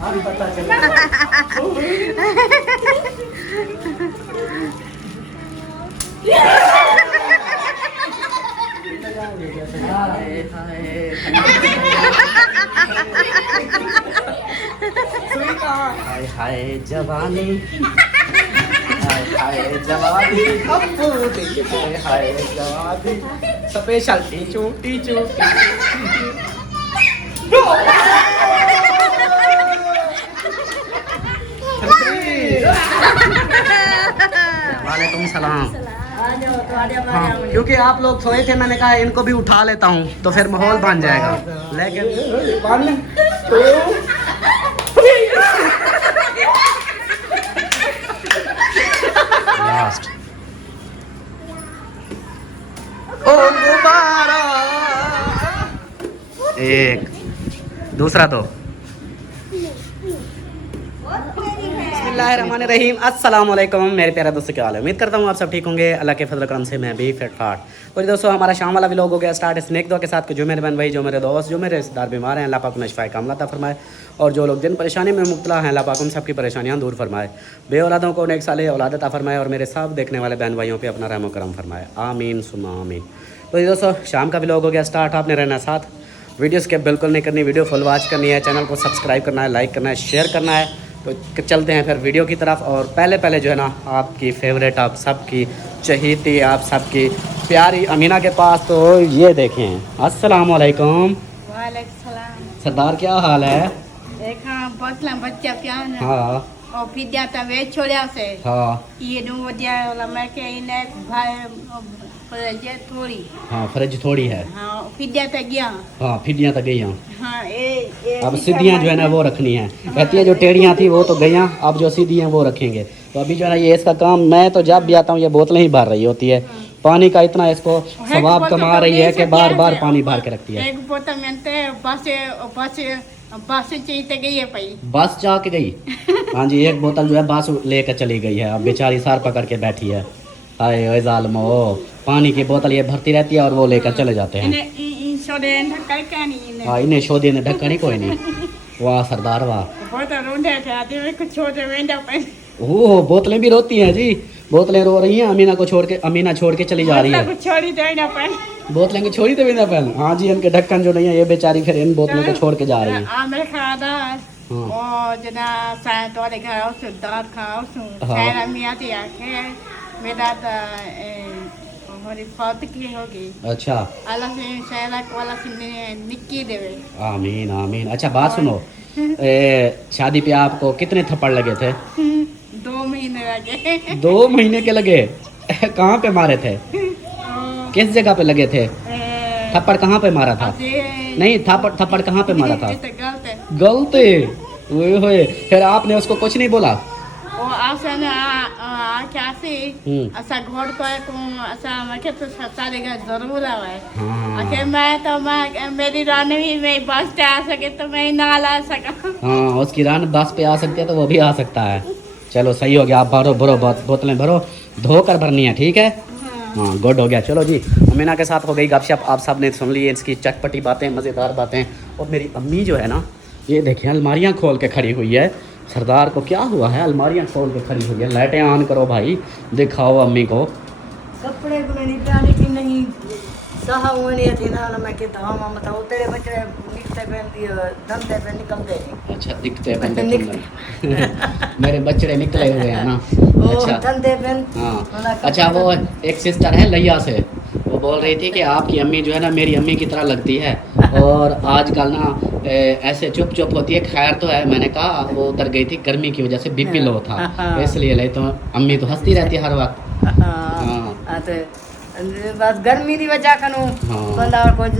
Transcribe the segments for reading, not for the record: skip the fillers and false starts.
अभी पता चला। हाय हाय जवानी, हाय हाय जवानी, हाय हाय जवानी, स्पेशल टीचू टीचू। वालेकुम सलाम। हाँ, क्योंकि आप लोग सोए थे, मैंने कहा इनको भी उठा लेता हूँ तो फिर माहौल बन जाएगा। लेकिन लास्ट ओ गुब्बारा, एक दूसरा दो। बिस्मिल्लाहिर्रहमानिर्रहीम, अस्सलाम वालेकुम मेरे प्यारे दोस्तों, क्या हाल है? उम्मीद करता हूँ आप सब ठीक होंगे। अल्लाह के फजल करम से मैं भी फिट फाट। और दोस्तों, हमारा शाम वाला व्लॉग हो गया स्टार्ट स्नैक दुआ के साथ कि जो मेरे बहन भाई, जो मेरे दोस्त, जो मेरे रिश्तेदार बीमार हैं, अल्लाह पाक उन्हें शिफाए कामिला अता फरमाए। और जो लोग जिन परेशानी में मुब्तला हैं, अल्लाह पाक उन सबकी परेशानियाँ दूर फरमाए। बे औलादों को नेक साले औलाद अता फरमाए और मेरे सब देखने वाले बहन भाइयों पे अपना रहम करम फरमाए, आमीन सुम्मा आमीन। तो दोस्तों, शाम का व्लॉग हो गया स्टार्ट। आपने रहना साथ, वीडियो स्किप बिल्कुल नहीं करनी, वीडियो फुल वॉच करनी है, चैनल को सब्सक्राइब करना है, लाइक करना है, शेयर करना है। तो चलते हैं फिर वीडियो की तरफ। और पहले जो है ना, आपकी फेवरेट, आप सबकी चहेती, आप सबकी प्यारी अमीना के पास। तो ये देखें, अस्सलाम वालेकुम। वालेकुम सलाम। सरदार क्या हाल है? देखा बसला बच्चा प्यार ना। हाँ और फिर जाता वे छोड़ा से। हाँ ये नु वदिया वाला मैं के इने भाई पर थोड़ी। हाँ, फ्रिज थोड़ी है। हाँ फिर जाता गया। हाँ, फिडियाँ तो गई हैं। हाँ ए अब सीधियाँ जो है ना वो रखनी है। कहती है जो टेढ़ियाँ थी वो तो गई हैं, अब जो सीधी हैं वो रखेंगे। तो अभी जो है ना ये इसका काम, मैं तो जब भी आता हूँ ये बोतलें ही भर रही होती है। पानी का इतना इसको सवाब कमा रही है कि बार बार पानी भर के रखती है। एक बोतल मिलते बस बस चाहिए गई है भाई। बस जाके गई। हाँ जी, एक बोतल जो है बस लेकर चली गई है। अब बेचारी सार पकड़ के बैठी है। हाय ओए जालिमो, पानी की बोतल ये भरती रहती है और वो लेकर चले जाते हैं। हाँ, इन्हें शोधे ने ढक्कन ही कोई नहीं। वाह सरदार वाह। ओह, बोतलें भी रोती हैं जी, बोतलें रो रही हैं। अमीना को छोड़ के, अमीना छोड़ के चली जा रही है। बोतलें को छोड़ी तो भी ना पहले। हाँ जी, इनके ढक्कन जो नहीं है, ये बेचारी फिर इन बोतलों को छोड़ के जा रही है। अच्छा, आमीन आमीन। अच्छा बात सुनो, शादी पे आपको कितने थप्पड़ लगे थे? 2 महीने लगे। 2 महीने के लगे? कहाँ पे मारे थे? किस जगह पे लगे थे? थप्पड़ कहाँ पे मारा था? नहीं, थप्पड़ कहाँ पे मारा था? गलते। ओए होए, फिर आपने उसको कुछ नहीं बोला? असा घोड़ को असा मके तो सारे घर जरूर आवे। आखिर मैं मेरी रानी भी मैं बस पे आ सके तो मैं ना ला सका। हाँ, उसकी रानी बस पे आ सकती है तो वो भी आ सकता है। चलो सही हो गया। आप भरो भरो, बोतलें भरो, धोकर भरनी है, ठीक है? हाँ, गुड हो गया। चलो जी, अमीना के साथ हो गई गपशप। आप सब ने सुन ली इसकी चटपटी बातें, मज़ेदार बातें। और मेरी अम्मी जो है ना, ये देखिए अलमारियाँ खोल के खड़ी हुई है। सरदार को क्या हुआ है? अलमारियाँ खोल के खड़ी हुई है। लाइटें ऑन करो भाई, दिखाओ अम्मी को। कपड़े को निकालने की नहीं सहा होने थी ना, मैं के धाम मत हो तेरे बच्चे निकते पहन दिए धंधे पे निकलते हैं। अच्छा, दिखते मेरे बच्चे निकले हुए हैं ना। अच्छा धंधे पहन। हाँ, अच्छा वो एक सिस्टर है लैया से, वो बोल रही थी कि आपकी अम्मी जो है ना मेरी अम्मी की तरह लगती है और आजकल ना ऐसे चुप चुप होती है। खैर तो है, मैंने कहा वो उतर गई थी गर्मी की वजह से, बीपी लो था इसलिए ले। तो अम्मी तो हंसती रहती है हर वक्त। हाँ तो बस गर्मी की वजह कनु बंदा और कुछ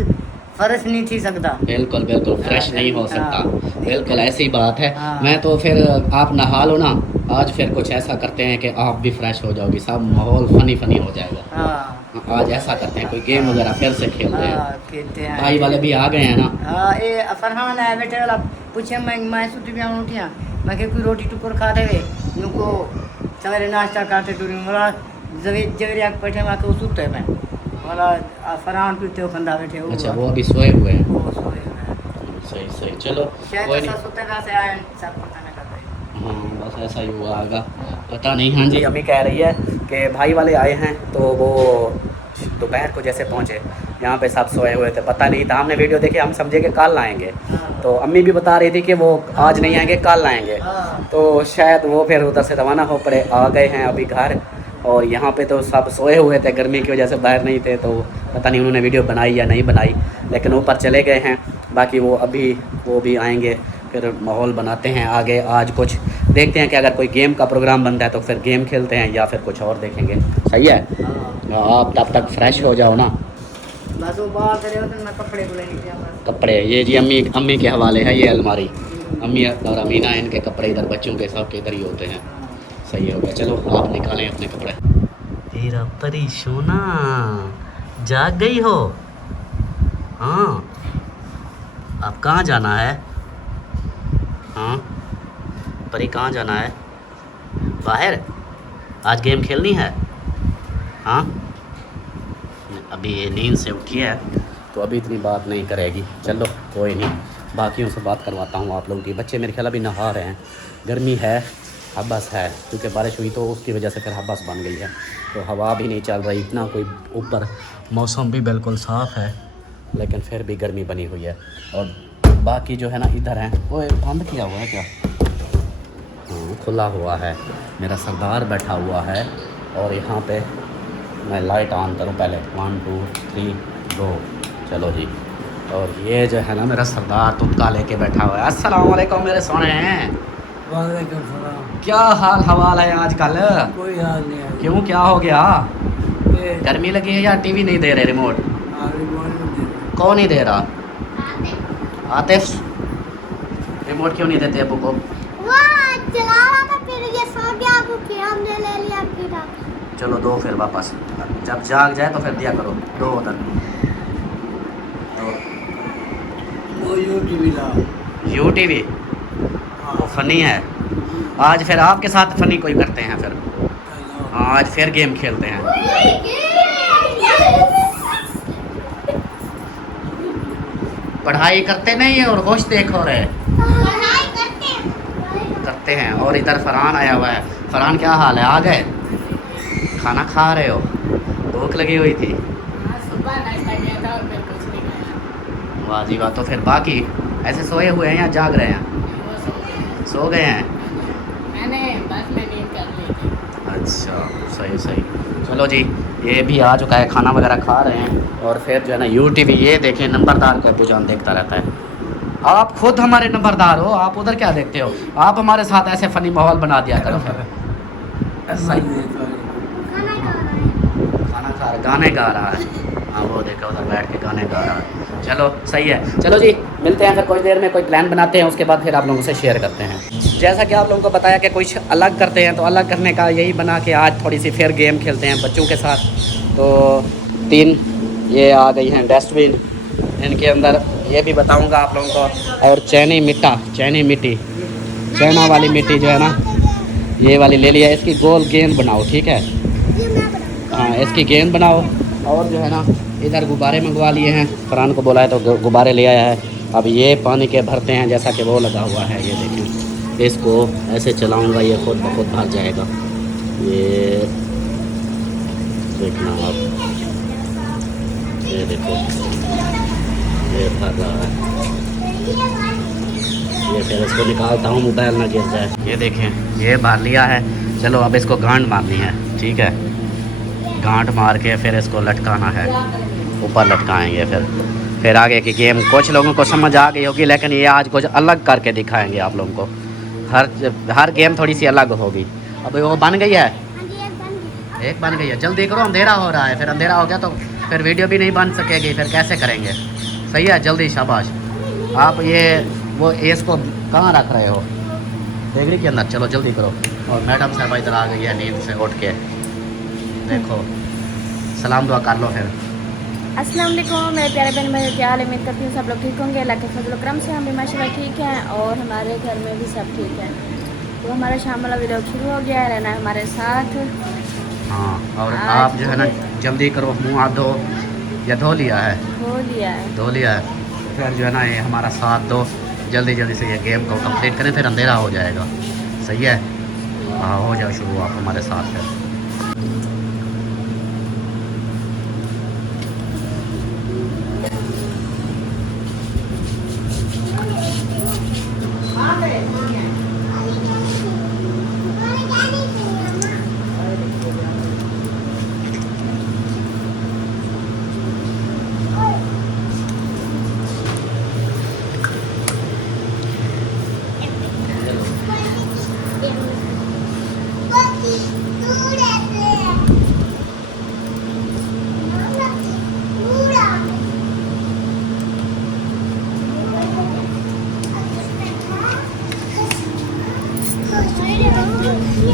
फर्श नहीं थी सकता। बिल्कुल बिल्कुल, फ्रेश नहीं हो सकता। बिल्कुल ऐसी बात है। मैं तो फिर आप नहा लो ना आज, फिर कुछ ऐसा करते हैं कि आप भी फ्रेश हो जाओगी, सब माहौल फनी फनी हो जाएगा। आज ऐसा करते हैं, कोई गेम वगैरह फिर से खेलते हैं। भाई वाले भी आ गए हैं ना। हाँ, ये फरहान है बेटे वाला पूछे, मैं सुती भी उठिया, मैं कोई रोटी टुकर खा दे उनको सवेरे नाश्ता करते टूरी मला जवेरिया बैठे मैं को सुते मैं वाला फरहान पीते हो खंदा बैठे। अच्छा, वो अभी सोए हुए हैं। वो सोए हुए हैं। सही सही, चलो शायद कोई तो नहीं। 70 से आए सब पता नहीं कर रहे। हाँ बस ऐसा ही हुआ होगा, पता नहीं। हाँ जी, अम्मी कह रही है कि भाई वाले आए हैं तो वो दोपहर को जैसे पहुँचे यहाँ पे सब सोए हुए थे, पता नहीं था। हमने वीडियो देखी, हम समझे कि कल आएंगे, तो अम्मी भी बता रही थी कि वो आज नहीं आएंगे, कल आएंगे। हाँ। तो शायद वो फिर उधर से रवाना हो पड़े, आ गए हैं अभी घर। और यहाँ पे तो सब सोए हुए थे, गर्मी की वजह से बाहर नहीं थे, तो पता नहीं उन्होंने वीडियो बनाई या नहीं बनाई, लेकिन ऊपर चले गए हैं। बाकी वो भी आएंगे, फिर माहौल बनाते हैं आगे। आज कुछ देखते हैं कि अगर कोई गेम का प्रोग्राम बनता है तो फिर गेम खेलते हैं या फिर कुछ और देखेंगे। सही है, आप तब तक फ्रेश हो जाओ ना। बस वो बाहर करे होते मैं कपड़े को लेने गया बस। कपड़े ये जी अम्मी के हवाले है, ये अलमारी। अम्मी और अमीना, इनके कपड़े इधर, बच्चों के सब के इधर ही होते हैं। सही हो गया, चलो आप निकालें अपने कपड़े। तेरा परी सोना, जाग गई हो? हाँ, अब कहाँ जाना है? हाँ परी, कहाँ जाना है? बाहर? आज गेम खेलनी है? हाँ, अभी ये नींद से उठी है तो अभी इतनी बात नहीं करेगी। चलो कोई नहीं, बाकियों से बात करवाता हूँ आप लोगों की। बच्चे मेरे ख्याल अभी नहा रहे हैं, गर्मी है, हब्बस है, क्योंकि बारिश हुई तो उसकी वजह से फिर हब्बस बन गई है, तो हवा भी नहीं चल रही इतना कोई। ऊपर मौसम भी बिल्कुल साफ़ है, लेकिन फिर भी गर्मी बनी हुई है। और बाकी जो है ना इधर हैं, वो बंद किया हुआ है क्या? हाँ खुला हुआ है। मेरा सरदार बैठा हुआ है, और यहाँ पे मैं लाइट ऑन करूँ पहले, 1 2 3 गो। चलो जी, और ये जो है ना मेरा सरदार तुमका लेके बैठा हुआ है। अस्सलाम वालेकुम मेरे सोने हैं, वालेकुम सलाम। क्या हाल हवाल है आजकल? कोई हाल नहीं है। क्यों, क्या हो गया? गर्मी लगी है या टीवी नहीं दे रहे रिमोट? कौन नहीं दे रहा? आतिफ, रिमोट क्यों नहीं देते अबू को? चला रहा था, फिर ये सो गया, फिर हमने ले लिया, फिर चलो दो फिर वापस, जब जाग जाए तो फिर दिया करो, दो उधर दो। वो यूटीवी ला। यूटीवी वो फनी है। आज फिर आपके साथ फनी कोई करते हैं फिर। आज फिर गेम खेलते हैं। पढ़ाई करते नहीं है और खुश देखो रहे करते हैं। और इधर फरहान आया हुआ है। फरहान क्या हाल है, आ गए? खाना खा रहे हो? भूख लगी हुई थी? सुबह नाश्ता किया था और फिर कुछ नहीं खाया। वाह जी वाह। तो फिर बाकी ऐसे सोए हुए हैं या जाग रहे हैं? वो सो गए हैं। मैंने बस में नींद कर ली थी। अच्छा सही सही। चलो जी, ये भी आ चुका है, खाना वगैरह खा रहे हैं। और फिर जो है ना यूटीवी, ये देखें नंबरदार को बुझान देखता रहता है। आप खुद हमारे नंबरदार हो, आप उधर क्या देखते हो? आप हमारे साथ ऐसे फनी माहौल बना दिया करो फिर। ऐसा ही खाना खा रहा, गाने गा रहा है। हाँ वो देखो उधर बैठ के गाने गा रहा है। चलो सही है, चलो जी मिलते हैं फिर कुछ देर में, कोई प्लान बनाते हैं, उसके बाद फिर आप लोगों से शेयर करते हैं। जैसा कि आप लोगों को बताया कि कुछ अलग करते हैं, तो अलग करने का यही बना कि आज थोड़ी सी फिर गेम खेलते हैं बच्चों के साथ। तो 3 ये आ गई हैं डस्टबिन, इनके अंदर ये भी बताऊंगा आप लोगों को। और चैनी मिट्टी, चैना वाली मिट्टी जो है ना, ये वाली ले लिया। इसकी गोल गेंद बनाओ, ठीक है? हाँ इसकी गेंद बनाओ। और जो है ना इधर गुब्बारे मंगवा लिए हैं, फरहान को बोला है तो गुब्बारे ले आया है। अब ये पानी के भरते हैं, जैसा कि वो लगा हुआ है, ये देखें। इसको ऐसे चलाऊंगा, ये खुद ब खुद भर जाएगा। ये देखना आप, ये देखो ये भर रहा है। ये फिर इसको निकालता हूँ, मोबाइल ना गिर जाए। ये देखें ये भर लिया है। चलो अब इसको गांठ मारनी है, ठीक है? गांठ मार के फिर इसको लटकाना है, ऊपर लटकाएंगे। फिर आगे की गेम कुछ लोगों को समझ आ गई होगी, लेकिन ये आज कुछ अलग करके दिखाएंगे आप लोगों को। हर गेम थोड़ी सी अलग होगी। अब वो बन गई है, एक बन गई है। जल्दी करो, अंधेरा हो रहा है। फिर अंधेरा हो गया तो फिर वीडियो भी नहीं बन सकेगी, फिर कैसे करेंगे? सही है, जल्दी शाबाश। आप ये वो इसको कहाँ रख रहे हो? डेगरी के अंदर। चलो जल्दी करो। और मैडम साहब इधर आ गई है नींद से उठ के, देखो। सलाम दुआ कर लो फिर। अस्सलाम वालेकुम मेरे प्यारे बहन, मेरे क्या हाल है? उम्मीद करती हूँ सब लोग ठीक होंगे। अल्लाह के फजल करम से हम भी माशाल्लाह ठीक हैं, और हमारे घर में भी सब ठीक है। तो हमारा शाम वाला वीडियो शुरू हो गया है, रहना हमारे साथ। हाँ और आप जो है ना जल्दी करो, मुँह हाथ धो, या धो लिया है? हो लिया है। धो लिया है। फिर जो है ना ये हमारा साथ दो, जल्दी जल्दी से ये गेम को कंप्लीट करें, फिर अंधेरा हो जाएगा। सही है, हाँ हो जाओ शुरू आप हमारे साथ फिर।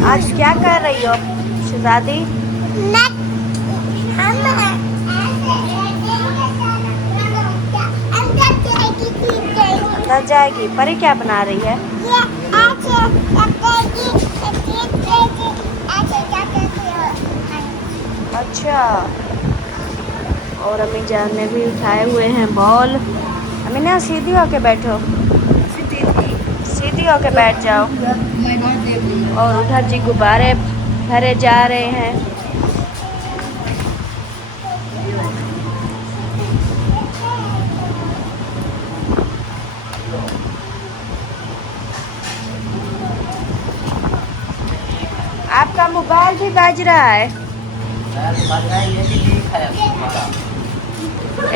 आज क्या कर रही हो शहजादी? अंदर जाएगी। परी क्या बना रही है? अच्छा, और अम्मी जान ने भी उठाए हुए हैं बॉल। अम्मी ना सीधी होके बैठो, सीधी होके बैठ जाओ। और उधर जी गुब्बारे भरे जा रहे हैं। आपका मोबाइल भी बज रहा है।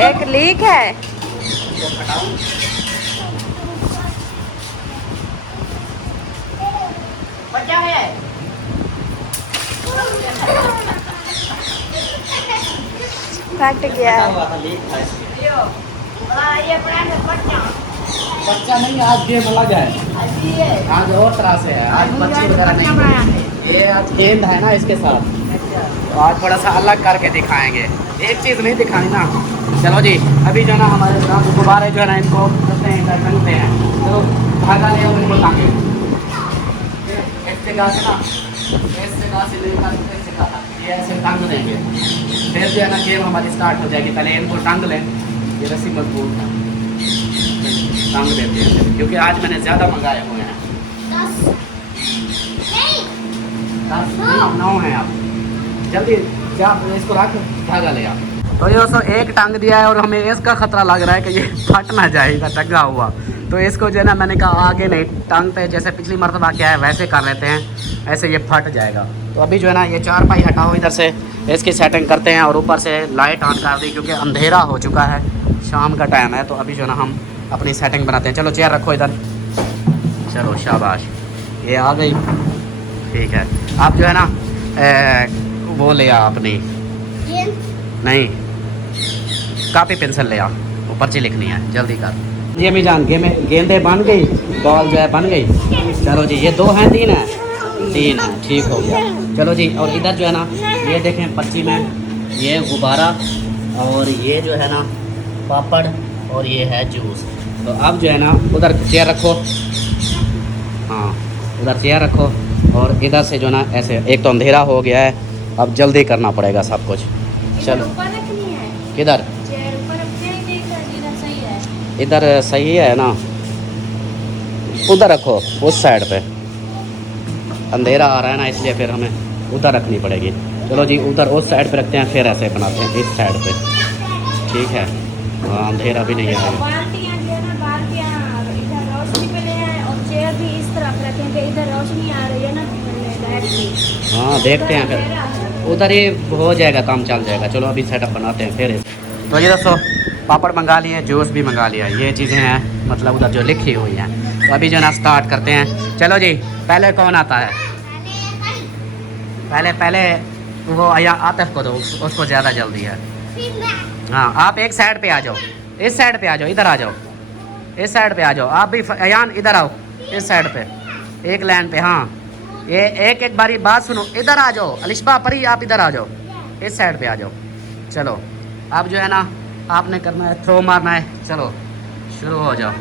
एक लीक है। फट गया है। बच्चा नहीं, आज गेम अलग है, आज और तरह से है। आज बच्चे वगैरह नहीं, ये आज गेंद है ना इसके साथ, तो आज थोड़ा सा अलग करके दिखाएंगे। एक चीज़ नहीं दिखानी ना। चलो जी, अभी जो ना हमारे साथ गुब्बारे जो है ना इनको टंगते हैं, तो धागा ले और इनको टांगे इस जगह से ना, इस जगह से लेकर इस जगह तक ये ऐसे टांग देंगे। फिर जो है ना गेम हमारी स्टार्ट हो जाएगी। पहले इनको टांग लें, ये रस्सी मजबूत है, टांग देते हैं क्योंकि आज मैंने ज़्यादा मंगाए हुए हैं। 10 नहीं 9 हैं। आप जल्दी जा इसको रख, धागा ले आप। तो ये दोस्तों एक टांग दिया है और हमें इसका ख़तरा लग रहा है कि ये फट ना जाएगा टंगा हुआ। तो इसको जो है ना मैंने कहा आगे नहीं टांगते, जैसे पिछली मरतबा क्या है वैसे कर लेते हैं, ऐसे ये फट जाएगा। तो अभी जो है ना ये 4 पाई हटाओ इधर से, इसकी सेटिंग करते हैं और ऊपर से लाइट ऑन कर दी क्योंकि अंधेरा हो चुका है, शाम का टाइम है। तो अभी जो है ना हम अपनी सेटिंग बनाते हैं। चलो चेयर रखो इधर, चलो शाबाश, ये आ गई। ठीक है, आप जो है ना वो ले आ अपनी, नहीं कापी पेंसिल ले आ, वो पर्ची लिखनी है, जल्दी कर। ये अम्मी जान गेंदे बन गई, बॉल जो है बन गई। चलो जी, ये 2 हैं 3 है, 3 है, ठीक हो गया। चलो जी, और इधर जो है ना ये देखें पर्ची में ये गुब्बारा और ये जो है ना पापड़ और ये है जूस। तो अब जो है ना उधर चेयर रखो, हाँ उधर चेयर रखो और इधर से जो ना ऐसे, एक तो अंधेरा हो गया है, अब जल्दी करना पड़ेगा सब कुछ। चलो किधर? इधर सही है ना, उधर रखो, उस साइड पे अंधेरा आ रहा है ना, इसलिए फिर हमें उधर रखनी पड़ेगी। चलो जी, उधर उस साइड पे रखते हैं, फिर ऐसे बनाते हैं इस साइड पे, ठीक है। हाँ अंधेरा भी नहीं है। हाँ देखते हैं फिर, उधर ही हो जाएगा, काम चल जाएगा। चलो अभी सेटअप बनाते हैं फिर। तो ये दोस्तों पापड़ मंगा लिए, जूस भी मंगा लिया, ये चीज़ें हैं मतलब उधर जो लिखी हुई हैं। तो अभी जो ना स्टार्ट करते हैं। चलो जी, पहले कौन आता है? पहले वो या आतिफ को दो, उसको ज़्यादा जल्दी है। हाँ आप एक साइड पे आ जाओ, इस साइड पे आ जाओ, इधर आ जाओ, इस साइड पे आ जाओ। आप भी अयान इधर आओ, इस साइड पे एक लाइन पे। हाँ ये एक बारी बात सुनो, इधर आ जाओ। अलिशबा परी आप इधर आ जाओ, इस साइड पे आ जाओ। चलो अब जो है ना आपने करना है, थ्रो मारना है। चलो शुरू हो जाओ।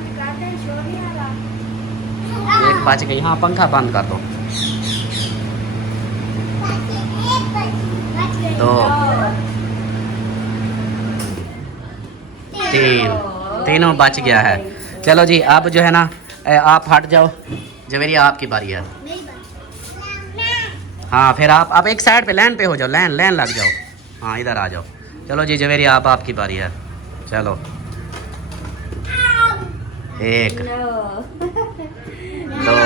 एक बज गई, हाँ पंखा बंद कर दो। 2 3 तीनों बच गया है। चलो जी अब जो है ना आप हट जाओ, जवेरिया आपकी बारी है। हाँ फिर आप एक साइड पे लाइन पे हो जाओ, लाइन लग जाओ। हाँ इधर आ जाओ। चलो जी जवेरिया आपकी बारी है। चलो 1 2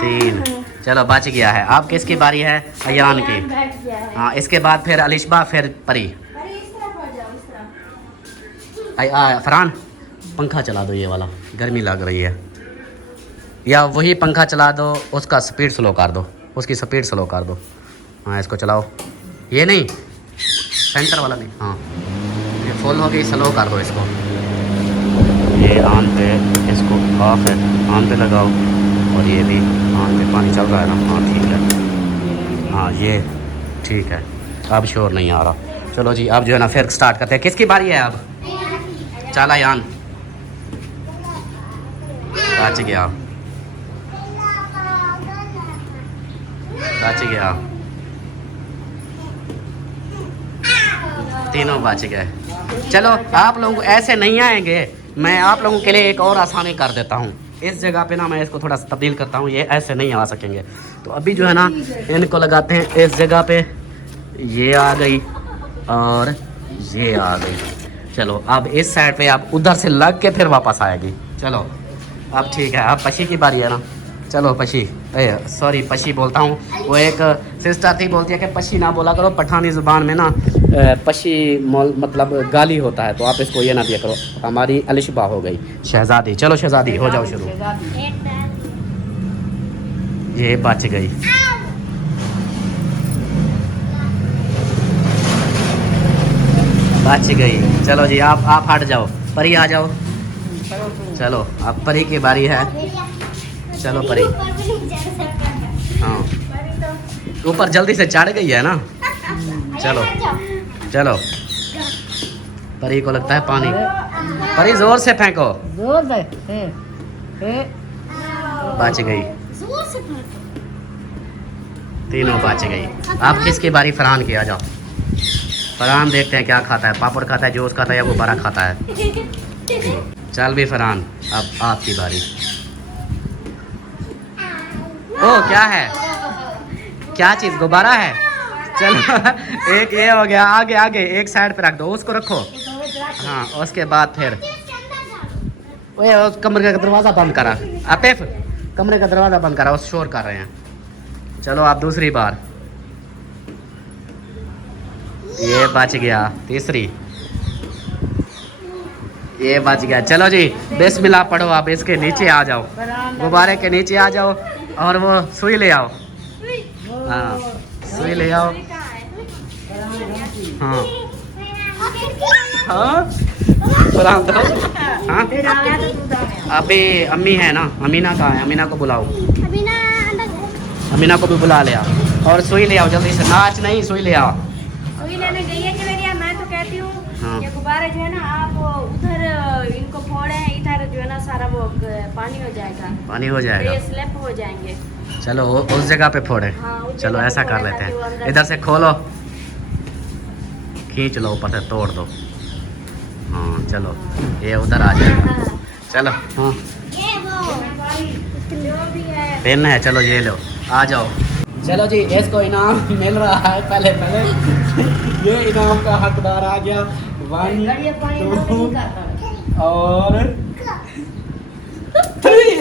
3 चलो बच गया है। अब किसकी बारी है? अयान की। हाँ इसके बाद फिर अलिशबा, फिर परी। फरहान पंखा चला दो, ये वाला गर्मी लग रही है, या वही पंखा चला दो, उसका स्पीड स्लो कर दो, उसकी स्पीड स्लो कर दो। हाँ इसको चलाओ, ये नहीं सेंटर वाला नहीं। हाँ ये फुल हो गई, स्लो कर दो इसको। ये ऑन पे, इसको ऑफ है, ऑन पे लगाओ। और ये भी ऑन पे, पानी चल रहा है ना। हाँ ठीक है, हाँ ये ठीक है। अब शोर नहीं आ रहा। चलो जी अब जो है ना फिर स्टार्ट करते हैं। किसकी बारी है अब? चला यान बच गया, बच गया, तीनों बच गए। चलो आप लोग ऐसे नहीं आएंगे, मैं आप लोगों के लिए एक और आसानी कर देता हूँ। इस जगह पे ना मैं इसको थोड़ा तब्दील करता हूँ, ये ऐसे नहीं आ सकेंगे। तो अभी जो है ना इनको लगाते हैं इस जगह पे, ये आ गई और ये आ गई। चलो अब इस साइड पे आप उधर से लग के फिर वापस आएगी। चलो अब ठीक है, अब पशी की बारी है ना। चलो पशी, सॉरी पशी बोलता हूँ, वो एक सिस्टर थी बोलती है कि पशी ना बोला करो, पठानी ज़ुबान में ना पशी मतलब गाली होता है, तो आप इसको ये ना दिया करो। हमारी अलिशबा हो गई शहज़ादी। चलो शहज़ादी हो जाओ शुरू। ये बच गई, बच गई। चलो जी आप हट जाओ, परी आ जाओ। चलो अब परी की बारी है। चलो परी, हाँ ऊपर जल्दी से चढ़ गई है ना। चलो चलो, परी को लगता है पानी। परी जोर से फेंको, जोर से। बच गई, तीनों बच गई। अब किसकी बारी? फरहान की। आ जाओ फरहान, देखते हैं क्या खाता है, पापड़ खाता है, जूस खाता है या गुब्बारा खाता है। चल भी फरहान अब आपकी बारी। ओ क्या है, क्या चीज़? गुब्बारा है। चलो एक ये हो गया। आगे आगे एक साइड पे रख दो, उसको रखो। हाँ उसके बाद फिर ओए कमरे का दरवाज़ा बंद करा। आतिफ कमरे का दरवाज़ा बंद करा, उस शोर कर रहे हैं। चलो आप दूसरी बार। ये बच गया, तीसरी ये बच गया। चलो जी बिस्मिल्लाह पढ़ो, आप इसके नीचे आ जाओ, गुब्बारे के नीचे आ जाओ और वो सुई ले आओ। हाँ सुई ले आओ। हाँ हाँ दो। हाँ अभी अम्मी है ना, अमीना कहाँ है? अमीना को बुलाओ, अमीना को भी बुला ले आओ और सुई ले आओ जल्दी से। नाच नहीं, सुई ले आओ। सुई लेने गई है कि मैं तो कहती हूँ हाँ। ये गुब्बारे जो है ना आप उधर इनको फोड़े हैं, इधर जो है ना सारा वो पानी हो जाएगा, पानी हो जाएगा, ये स्लिप हो जाएंगे। चलो उस जगह पे फोड़े। हाँ, उस चलो जगह ऐसा पे कर फोड़े लेते ताकि वो हैं, अंदर इधर से खोलो, खींच लो, ऊपर से तोड़ दो। हाँ चलो ये उधर आ जाएगा। चलो हाँ पेन है, चलो ये लो, आ जाओ। चलो जी इसको इनाम मिल रहा है। पहले ये इनाम का हकदार आ गया। 1 2 और 3।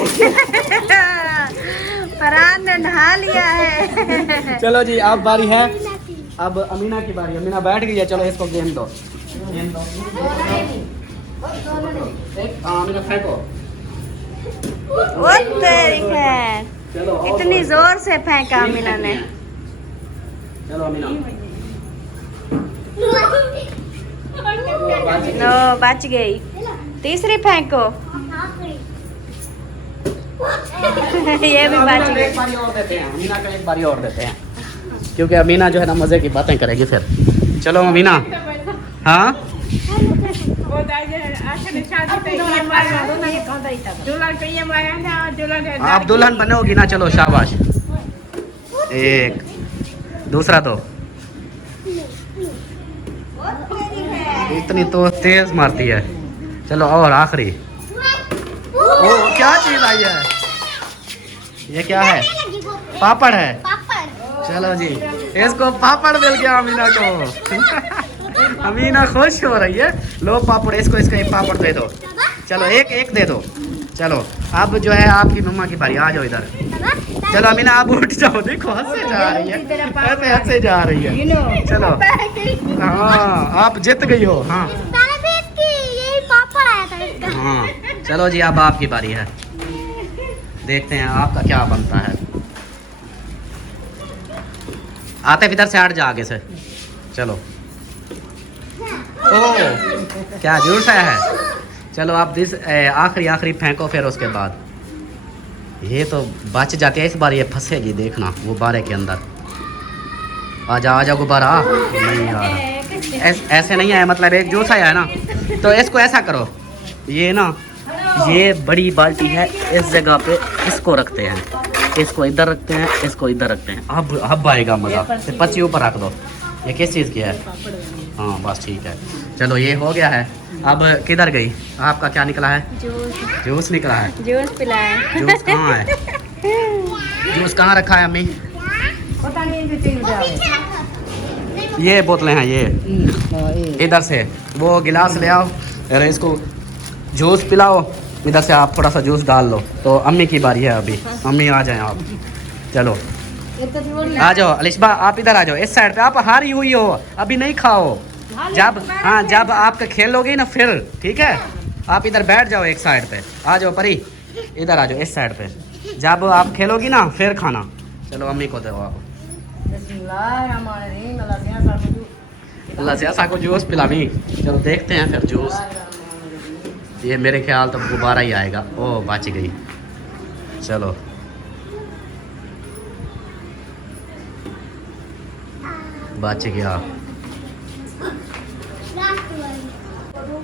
फरहान ने नहा लिया है। चलो जी अब बारी है, अब अमीना की बारी। अमीना बैठ गई है, चलो इसको गेंद दो, गेंद दो। अमीना फेंको। वो तेरी खैर, चलो इतनी जोर से फेंका अमीना ने। चलो अमीना। नो बच गई। तीसरी फेंको। ये भी बच गई। एक बारी और देते हैं अमीना को, एक बारी और देते हैं, क्योंकि अमीना जो है ना मज़े की बातें करेगी फिर। चलो अमीना। हाँ आप दुल्हन बनोगी ना। चलो शाबाश। एक दूसरा दो। इतनी तो तेज मारती है। चलो और आखिरी। ओ क्या चीज आई है? ये क्या है? पापड़ है। चलो जी, इसको पापड़ मिल गया अमीना को। अमीना खुश हो रही है। लो पापड़, इसको इसका एक पापड़ दे दो। चलो एक एक दे दो। चलो अब जो है आपकी मम्मा की बारी। आ जाओ इधर। चलो अमीना आप उठ जाओ। देखो हंसे जा रही है, ऐसे हंसे जा रही है। चलो हाँ आप जीत गई हो। हाँ हाँ चलो जी अब आपकी बारी है। देखते हैं आपका क्या बनता है। आते इधर से हट जा आगे से। चलो ओ क्या जूस है। चलो आप आखिरी फेंको फिर उसके बाद। ये तो बच जाती है इस बार, ये फंसेगी देखना वो बारे के अंदर। आजा गुब्बारा। नहीं यार ऐसे नहीं है, मतलब एक जूस आया है ना, तो इसको ऐसा करो। ये ना ये बड़ी बाल्टी है, इस जगह पे इसको रखते हैं, इसको इधर रखते हैं, इसको इधर रखते हैं। अब आएगा मज़ा। पच्ची ऊपर रख दो। ये किस चीज़ की है? हाँ बस ठीक है। चलो ये हो गया है। अब किधर गई? आपका क्या निकला है? जूस निकला है। जूस पिलाए। जूस कहाँ है? जूस कहाँ रखा है अम्मी? पता नहीं ये बोतलें हैं ये। इधर से वो गिलास ले आओ और इसको जूस पिलाओ। इधर से आप थोड़ा सा जूस डाल लो। तो अम्मी की बारी है अभी। अम्मी आ जाएं आप। चलो आ जाओ अलिशबा, आप इधर आ जाओ इस साइड पे। आप हारी हुई हो, अभी नहीं खाओ। जब आप खेलोगे ना फिर, ठीक है? आप इधर बैठ जाओ एक साइड पे। आ जाओ परी, इधर आ जाओ इस साइड पे। जब आप खेलोगी ना फिर खाना। चलो अम्मी को दो आप। अल्लाह से ऐसा को जूस पिलानी। चलो देखते हैं फिर जूस। ये मेरे ख्याल तो दोबारा ही आएगा। ओ बच गई। चलो बच गया।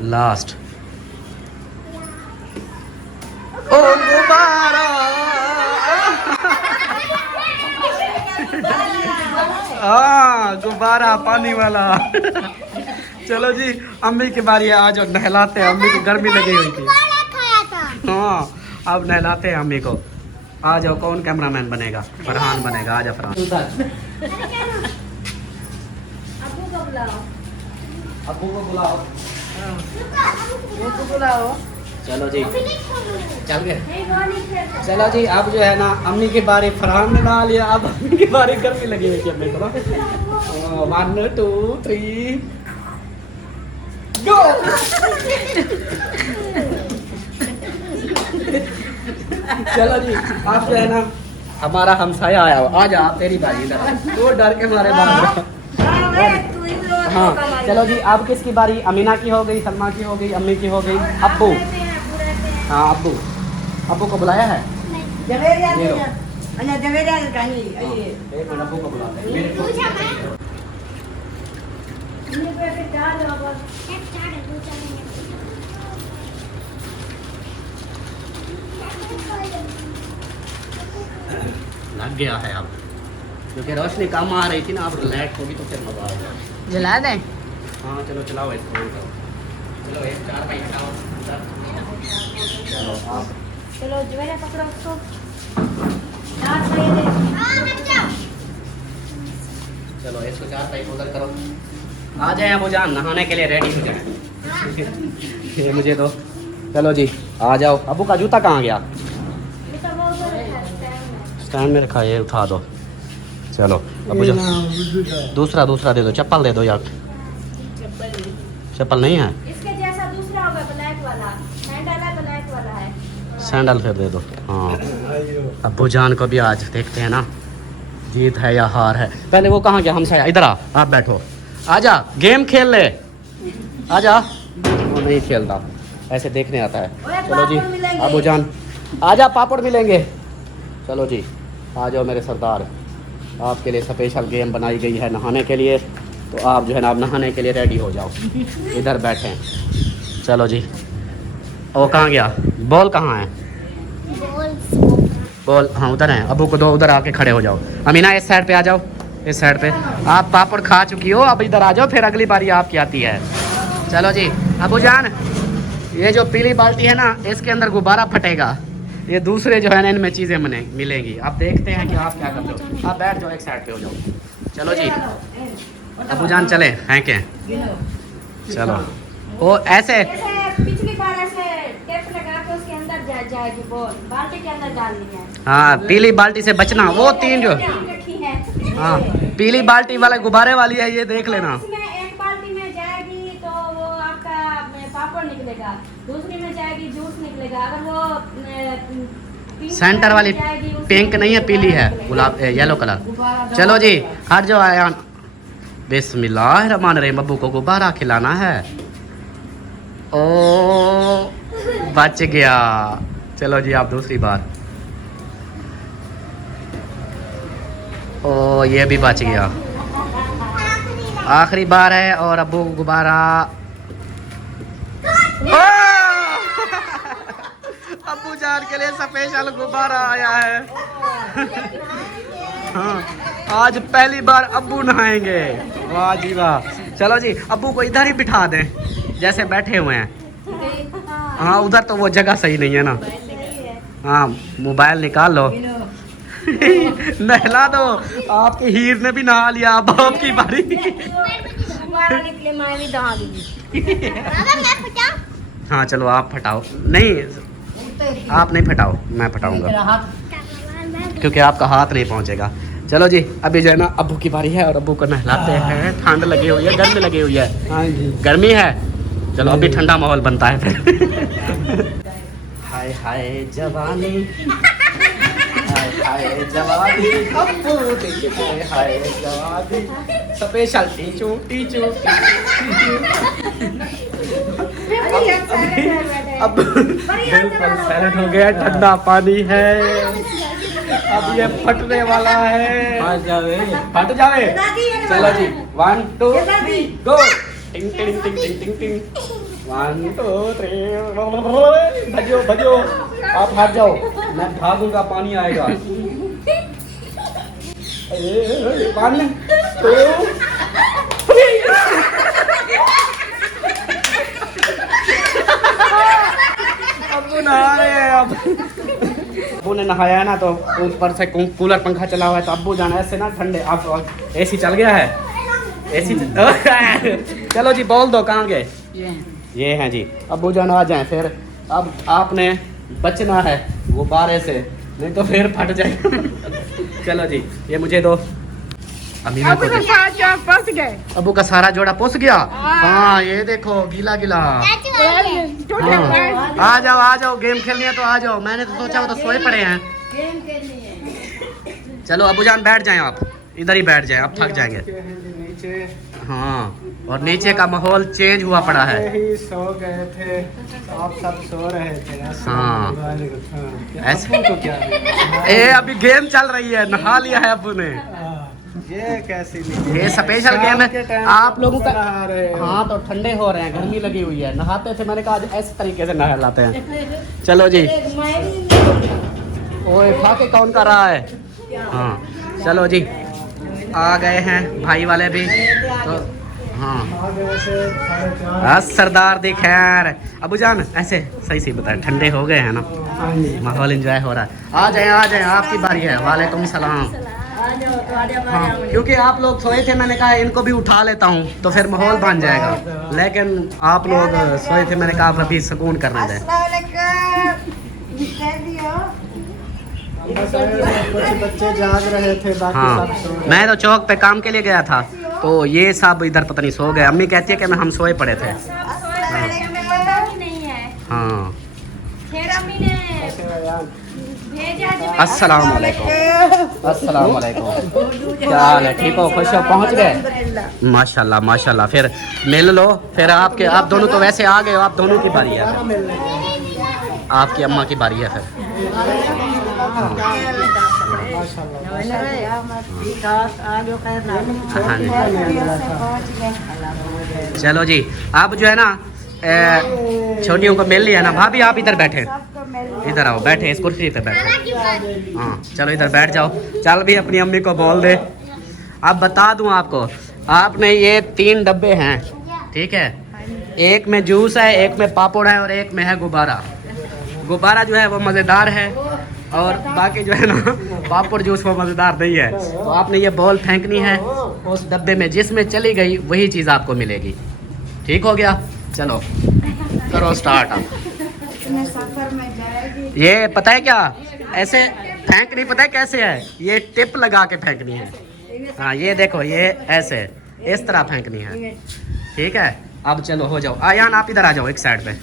लास्ट। ओ गुब्बारा। हाँ गुब्बारा पानी वाला। चलो जी अम्मी की बारी है। आज नहलाते हैं। अम्मी को गर्मी लगी हुई थी। हाँ अब नहलाते हैं अम्मी को। आ जाओ, कौन कैमरामैन बनेगा? फरहान बनेगा। आ जाओ फरहान। अब्बू को बुलाओ। चलो जी चल गए। चलो जी अब जो है ना अम्मी की बारी। फरहान ने नहा लिया, अब अम्मी की बारी। गर्मी लगी हुई थी अम्मी को ना। 1 2 3 गो। चलो जी आप जो है ना हमारा हमसाया आया हो। आ जा तेरी बारी इधर। वो डर के मारे बाहर। हाँ चलो जी अब किसकी बारी? अमीना की हो गई, सलमा की हो गई, अम्मी की हो गई। अब्बू। हाँ अब्बू को बुलाया है? ये लो। एक मिनट अब्बू को बुलाते हैं। लग गया है अब, क्योंकि रोशनी कम आ रही थी ना। अब लाइट होगी तो फिर मजा आएगा। जला दें। हाँ चलो चलाओ इसको। चलो एक 4 भाई हटाओ। चलो आप चलो ज्वेलरी पकड़ो उसको। चलो इसको 4 भाई उधर करो। आ जाए अबू जान, नहाने के लिए रेडी हो जाए। ये मुझे दो। चलो जी आ जाओ। अबू का जूता कहाँ गया? स्टैंड में रखा, ये उठा दो। चलो अबू जान दूसरा दे दो। चप्पल दे दो यार। चप्पल नहीं है? इसके जैसा दूसरा होगा ब्लैक वाला। सैंडल है, ब्लैक वाला है। सैंडल फिर दे दो। हाँ अब्बू जान को भी आज देखते हैं ना जीत है या हार है। पहले वो कहाँ गया? हमसे इधर आ, आप बैठो। आजा गेम खेल ले। आजा। वो नहीं खेलता, ऐसे देखने आता है। चलो जी अब्बू जान आजा, पापड़ मिलेंगे। चलो जी आ जाओ मेरे सरदार। आपके लिए स्पेशल गेम बनाई गई है नहाने के लिए। तो आप जो है ना आप नहाने के लिए रेडी हो जाओ। इधर बैठे हैं। चलो जी। वो कहाँ गया? बॉल कहाँ है? बॉल हाँ उधर है। अबू को दो, उधर आके खड़े हो जाओ। अमीना इस साइड पे आ जाओ। इस साइड पे आप पापड़ खा चुकी हो, अब इधर आ जाओ, फिर अगली बारी आपकी आती है। चलो जी अबू जान, ये जो पीली बाल्टी है ना, इसके अंदर गुब्बारा फटेगा। ये दूसरे जो है ना, इनमें चीज़ें मिलेंगी। आप देखते हैं कि आप क्या करते हो। आप बैठ जाओ, एक साइड पे हो जाओ। चलो जी अबू जान चले फेंकें। चलो वो ऐसे पिछली बार ऐसे टेप लगा के उसके अंदर जाएगी बॉल, बाल्टी के अंदर डालनी है। हाँ, पीली बाल्टी से बचना। वो तीन जो रखी है। हाँ पीली बाल्टी वाले गुब्बारे वाली है, ये देख लेना। इसमें एक बाल्टी में जाएगी तो वो आपका पापड़ निकलेगा, दूसरी में जाएगी जूस निकलेगा। अगर वो सेंटर वाली पिंक नहीं है, पीली है, गुलाब येलो कलर। चलो जी हट जाओ आयान। बिस्मिल्लाहिर्रहमानिर्रहीम। अब्बू को गुब्बारा खिलाना है। ओ बच गया। चलो जी आप दूसरी बार। ओ ये भी बच गया। आखिरी बार है और अब्बू गुब्बारा। अब्बू जान के लिए स्पेशल गुब्बारा आया है। हाँ आज पहली बार अब्बू नहाएंगे। वाह जी वाह। चलो जी अब्बू को इधर ही बिठा दें जैसे बैठे हुए हैं। हाँ उधर तो वो जगह सही नहीं है ना। हाँ मोबाइल निकाल लो। नहला दो। आपके हीर ने भी नहा लिया, अब आपकी बारी। हाँ चलो आप फटाओ। नहीं आप नहीं फटाओ, मैं फटाऊंगा क्योंकि आपका हाथ नहीं पहुंचेगा। चलो जी अभी जो है ना अब्बू की बारी है और अब्बू को नहलाते हैं। ठंड लगी हुई है, गर्मी लगी हुई है। हाँ जी गर्मी है। चलो अभी ठंडा माहौल बनता है फिर। हाय हाय जवानी, हाय हाय जवानी, अब्बू तेरी हाय हाय जवानी, स्पेशल टीचू टीचू अब बिल्कुल सैलेड हो गया। ठंडा पानी है, अब ये फटने वाला है। फट जावे। चलो जी 1 2 3 गो। टिंग टिंग टिंग टिंग टिंग टिंग। 1 2 3 भजो भजो। आप हट जाओ, मैं भागूंगा, पानी आएगा। 1 2 अब नहा रहे हैं। अब अब्बू ने नहाया है ना, तो ऊपर से कूलर पंखा चला हुआ है, तो अब्बू जाना ऐसे ना ठंडे। अब एसी चल गया है, एसी चलो जी बोल दो कहाँ गए। ये हैं जी अब्बू जान, आ जाएं फिर। अब आपने बचना है गुब्बारे से, नहीं तो फिर फट जाएगा। चलो जी ये मुझे दो। अभी मैं अबू का साथ फंस गए। अब्बू का सारा जोड़ा पुस गया। हाँ ये देखो गीला गीला। हाँ आ जाओ गेम खेलनी है तो आ जाओ। मैंने तो सोचा वो तो सोए पड़े हैं। चलो अबू जान बैठ जाएं, आप इधर ही बैठ जाएं, आप थक जाएंगे। हाँ और नीचे का माहौल चेंज हुआ पड़ा है। ही सो गए थे, आप सब सो रहे थे। हाँ ऐसे तो क्या ए अभी गेम चल रही है, नहा लिया है अबू ने। ये कैसी ये स्पेशल गेम है आप लोगों का। नहा रहे हो। हाँ तो ठंडे हो रहे हैं, गर्मी लगी हुई है, नहाते थे। मैंने कहा आज ऐसे तरीके से नहा लाते हैं। चलो जी ओए फाके कौन कर रहा है। हाँ चलो जी आ गए हैं भाई वाले भी तो। हाँ सरदार दी खैर। अबू जान ऐसे सही सही बताए, ठंडे हो गए हैं ना, माहौल एंजॉय हो रहा है। आ जाए आपकी बारी है। वालेकुम सलाम। हाँ क्योंकि आप लोग सोए थे, मैंने कहा इनको भी उठा लेता हूँ तो फिर माहौल बन जाएगा, लेकिन आप लोग सोए थे, मैंने कहा आप अभी सुकून करने दें। कुछ बच्चे जाग रहे थे, बाकी हाँ सब सो रहे। मैं तो चौक पे काम के लिए गया था, तो ये सब इधर पता नहीं सो गए। अम्मी कहती है कि हम सोए पड़े थे। हाँ अस्सलाम वालेकुम। अस्सलाम वालेकुम। क्या हाल है, ठीक हो, खुश हो, पहुंच गए। माशाल्लाह माशाल्लाह। फिर मिल लो फिर। आपके आप दोनों तो वैसे आ गए हो, आप दोनों की बारी है। आपकी अम्मा की बारी है फिर। चलो जी आप जो है ना छोटियों को मिल लिया ना। भाभी आप इधर बैठे, इधर आओ, बैठे इस कुर्सी पे बैठे। हाँ चलो इधर बैठ जाओ। चल भी अपनी अम्मी को बोल दे। अब बता दूं आपको, आपने ये 3 डब्बे हैं, ठीक है, एक में जूस है, एक में पापड़ है और एक में है गुब्बारा। गुब्बारा जो है वो मज़ेदार है और बाकी जो है ना पापड़ जूस वो मज़ेदार नहीं है। तो आपने ये बॉल फेंकनी है उस डब्बे में, जिसमें चली गई वही चीज़ आपको मिलेगी। ठीक हो गया? चलो करो स्टार्ट आप। ये पता है क्या, ऐसे फेंक नहीं, पता है कैसे है, ये टिप लगा के फेंकनी है। हाँ ये देखो, ये ऐसे इस तरह फेंकनी है। ठीक है, अब चलो हो जाओ। आयान आप इधर आ जाओ एक साइड पे।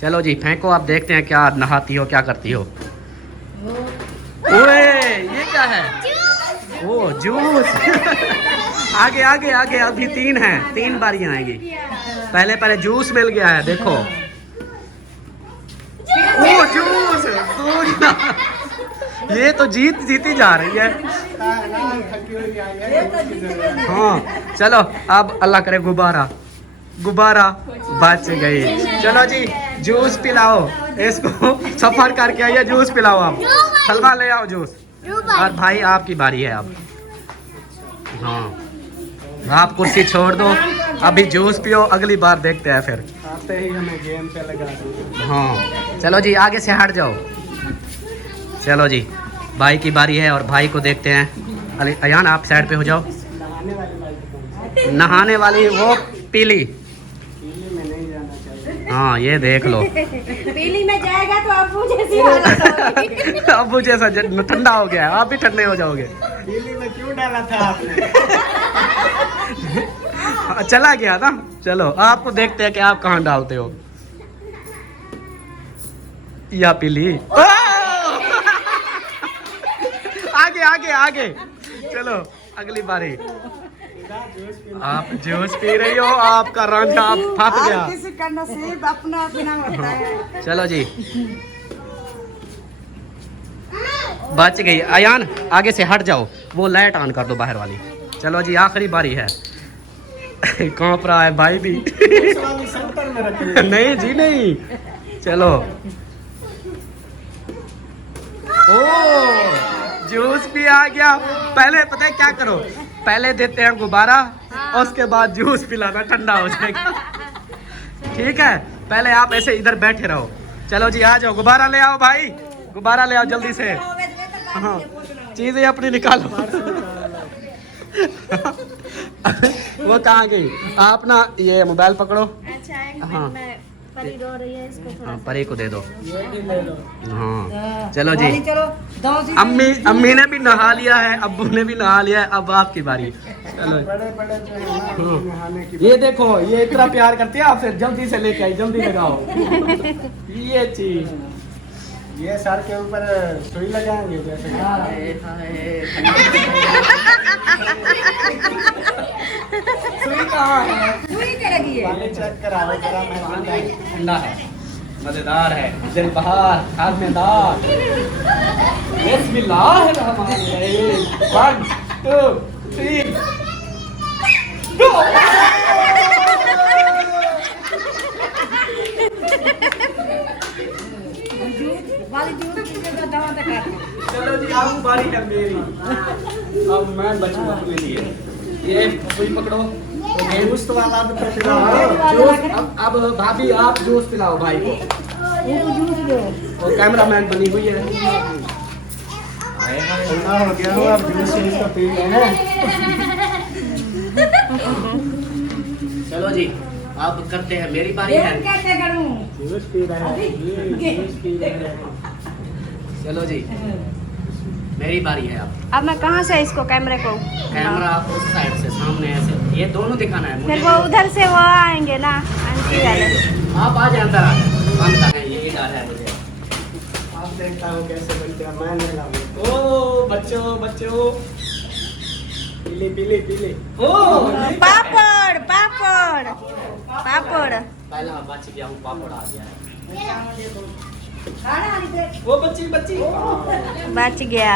चलो जी फेंको, आप देखते हैं क्या नहाती हो क्या करती हो। ओए ये क्या है? ओ जूस। आगे आगे आगे, अभी 3 हैं, 3 बारियां आएंगी। पहले जूस मिल गया है, देखो। ओ जूस, ये तो जीती जा रही है। हाँ चलो, अब अल्लाह करे गुब्बारा बच गई। चलो जी जूस पिलाओ इसको, सफर करके आइए, जूस पिलाओ आप। सलमा ले आओ जूस। और भाई आपकी बारी है अब। हाँ आप कुर्सी छोड़ दो, अभी जूस पियो, अगली बार देखते हैं फिर। आते ही हमें गेम पे लगा दो। हाँ चलो जी आगे से हट जाओ। चलो जी भाई की बारी है और भाई को देखते हैं। अयान आप साइड पे हो जाओ। नहाने वाली वो पीली में नहीं जाना चाहिए। हाँ ये देख लो। पीली में जाएगा तो अब्बू जैसी हालत होगी। अब्बू जैसा ठंडा हो गया है, आप भी ठंडे हो जाओगे। पीली में क्यों डाला था आपने? चला गया ना। चलो आपको देखते हैं कि आप कहाँ डालते हो। या पीली आगे आगे आगे। चलो अगली बारी। आप जूस पी रही हो, आपका रांझा आप फंस गया। किसी का नसीब अपना अपना होता है। चलो जी बच गई। अयान आगे से हट जाओ, वो लाइट ऑन कर दो बाहर वाली। चलो जी आखिरी बारी है। कांप रहा है भाई भी। सेंटर में रखिए। नहीं जी नहीं। चलो ओ जूस भी आ गया। पहले पता है क्या करो, पहले देते हैं गुब्बारा, उसके बाद जूस पिलाना, ठंडा हो जाएगा। ठीक है, पहले आप ऐसे इधर बैठे रहो। चलो जी आ जाओ, गुब्बारा ले आओ भाई, गुब्बारा ले आओ जल्दी से। हाँ चीजें अपनी निकालो। वो कहाँ गई? आप ना ये मोबाइल पकड़ो। अच्छा हाँ। परी रो रही है, इसको थोड़ा हाँ परी को दे दो। ये भी ले लो। हाँ चलो जी। चलो अम्मी ने भी नहा लिया है, अब्बू ने भी नहा लिया है, अब आपकी बारी। चलो बड़े बड़े जो है ना, नहाने की ये देखो, ये इतना प्यार करती है आपसे, जल्दी से लेके आई, जल्दी लगाओ। ये चीज ये सर के ऊपर सुई लगाएंगे जैसे। सुई कहाँ है? पानी चेक कराओ जरा, मैं ठंडा है, मजेदार है, दिल बहार, खासमेदार। बिस्मिल्लाहिर्रहमानिर्रहीम। 1 2 3 गो। चलो जी अब बारी है मेरी। अब मैं बचूंगा अपने लिए। ये सुई पकड़ो। जूस वाला भी तो पिलाओ। जूस अब भाभी आप जूस पिलाओ भाई को। और कैमरामैन बनी हुई है। ठंडा हो गया हो, अब जूस इसको पी लें। चलो जी अब करते हैं, मेरी बारी है। जूस पी रहे हैं, जूस पी रहे हैं। चलो जी मेरी बारी है अब मैं कहाँ से इसको कैमरे को? कैमरा उस साइड से सामने ऐसे, ये दोनों दिखाना है मुझे। फिर वो उधर से वो आएंगे ना आंटी वाले। आप आ जाए अंदर, आ जाए। बनता है, ये डर है मुझे। आप देखता हो कैसे बनते हैं, मैं नहीं लाऊंगा। ओ बच्चों पीली पीली पीली। ओ पापड़ पापड़ पापड़। पहला बच गया हूँ, पापड़ आ गया है। वो बच्ची बच गया।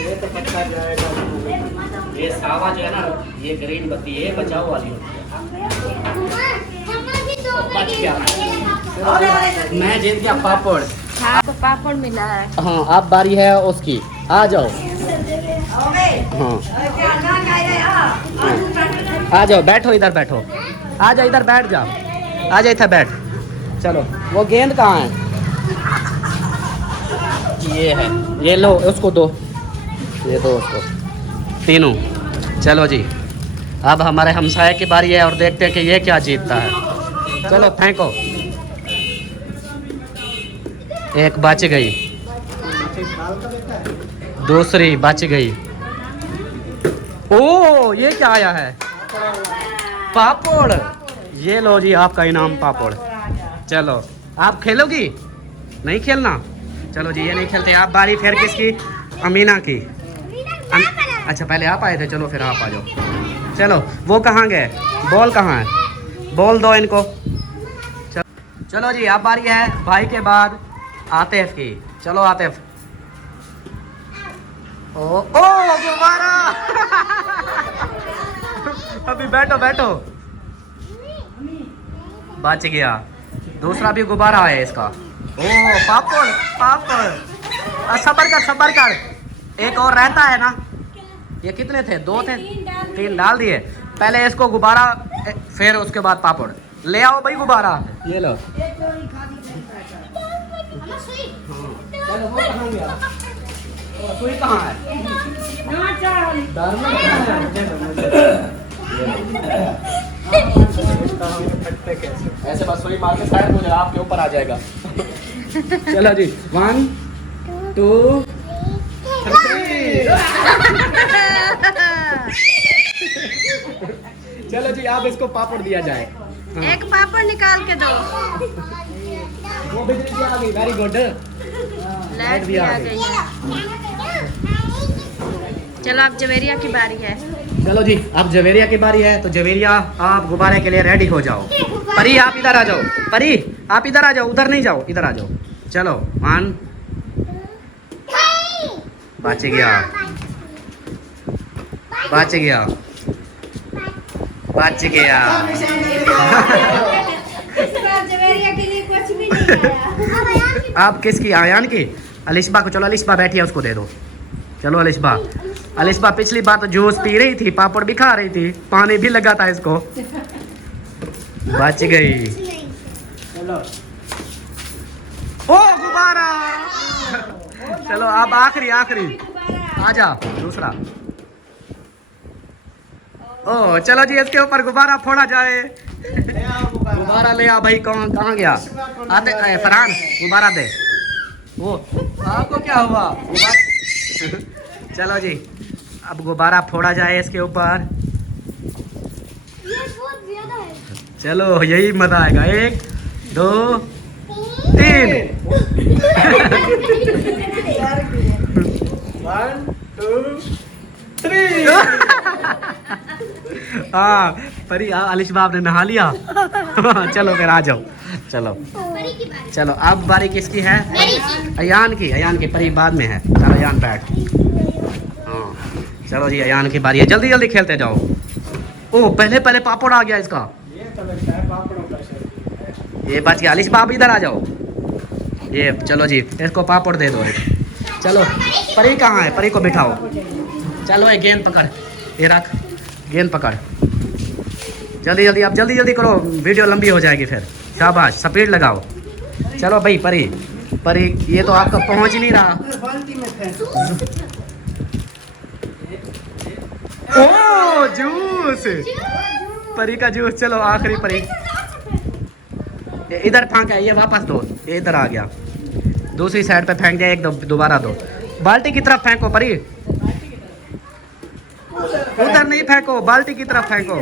ये तो पक्का जाएगा। ये सावा जो है ना, ये ग्रीन बत्ती है, बचाव वाली होती है। बच गया, मैं जीत गया पापड़। हाँ तो पापड़ मिला है। हाँ अब बारी है उसकी, आ जाओ। हाँ आ जाओ, बैठो इधर बैठो, आ जाओ इधर बैठ जाओ। आ जा इधर बैठ। चलो वो गेंद कहाँ है? ये है, ये लो उसको दो, ये दो उसको, तीनों। चलो जी अब हमारे हमसाये की बारी है और देखते हैं कि ये क्या जीतता है। चलो फेंको। एक बच गई, दूसरी बच गई। ओ ये क्या आया है? पापड़। ये लो जी आपका इनाम पापड़। चलो आप खेलोगी? नहीं खेलना? चलो जी ये नहीं खेलते। आप बारी फिर किसकी? अमीना की। अच्छा पहले आप आए थे, चलो फिर आप आ जाओ। चलो वो कहाँ गए? बॉल कहाँ है? बॉल दो इनको। चलो जी अब बारी है भाई के बाद आतिफ की। चलो आतिफ। ओ गुब्बारा। अभी बैठो बैठो। बच गया। दूसरा भी गुब्बारा है इसका। ओ पापड़ पापड़। सबर कर। एक और रहता है ना। ये कितने थे? 2 थे, 3 डाल दिए। पहले इसको गुब्बारा, फिर उसके बाद पापड़। ले आओ भाई गुब्बारा। ये लो। चलो वो कहाँ गया? सुई कहाँ है? ऐसे बस सुई मार के शायद मुझे आपके ऊपर आ जाएगा। चलो जी 1 2 3। चलो जी आप इसको पापड़ दिया जाए। हाँ। एक पापड़ निकाल के दो। वो बिजली भी आ गई। Very good. लाइट भी आ गई है। चलो अब जवेरिया की बारी है। चलो जी अब जवेरिया की बारी है। तो जवेरिया आप गुब्बारे के लिए रेडी हो जाओ। परी आप इधर आ जाओ। परी आप इधर आ जाओ, उधर नहीं जाओ, इधर आ जाओ। चलो 1। बच गया बच गया बच गया। आप किसकी? आयान की। अलिशबा को। चलो अलिशबा बैठिए, उसको दे दो। चलो अलिशबा। अलिशबा पिछली बार तो जूस पी रही थी, पापड़ भी खा रही थी, पानी भी लगा था इसको। बच गई। ओ गुब्बारा। चलो अब आखिरी आजा दूसरा। ओ चलो जी इसके ऊपर गुब्बारा फोड़ा जाए। गुब्बारा ले आ भाई। कहाँ गया? आते फरहान गुब्बारा दे। वो आपको क्या हुआ? चलो जी अब गुब्बारा फोड़ा जाए इसके ऊपर। चलो यही मजा आएगा। 1 2 3। 1 2 3। हाँ परी अलिशबा आपने नहा लिया। चलो फिर आ जाओ। चलो अब बारी किसकी है? अयान की। परी बाद में है। चलो अयान बैठ। हाँ चलो जी अयान की बारी है। जल्दी जल्दी खेलते जाओ। ओ पहले पापड़ आ गया इसका। ये बच गया। अलिशबा आप इधर आ जाओ। ये चलो जी इसको पापड़ दे दो। चलो परी कहाँ है? परी को बिठाओ। चलो ये गेंद पकड़, ये रख गेंद पकड़। जल्दी अब जल्दी करो, वीडियो लंबी हो जाएगी फिर। शाबाश स्पीड लगाओ। चलो भाई परी ये तो आपका पहुंच ही नहीं रहा। ओ जूस, परी का जूस। चलो आखिरी परी। इधर फेंका है, ये वापस दो। ये इधर आ गया। दूसरी साइड पे फेंक दिया। एक दोबारा दो। बाल्टी की तरफ फेंको परी। उधर नहीं फेंको, बाल्टी की तरफ फेंको।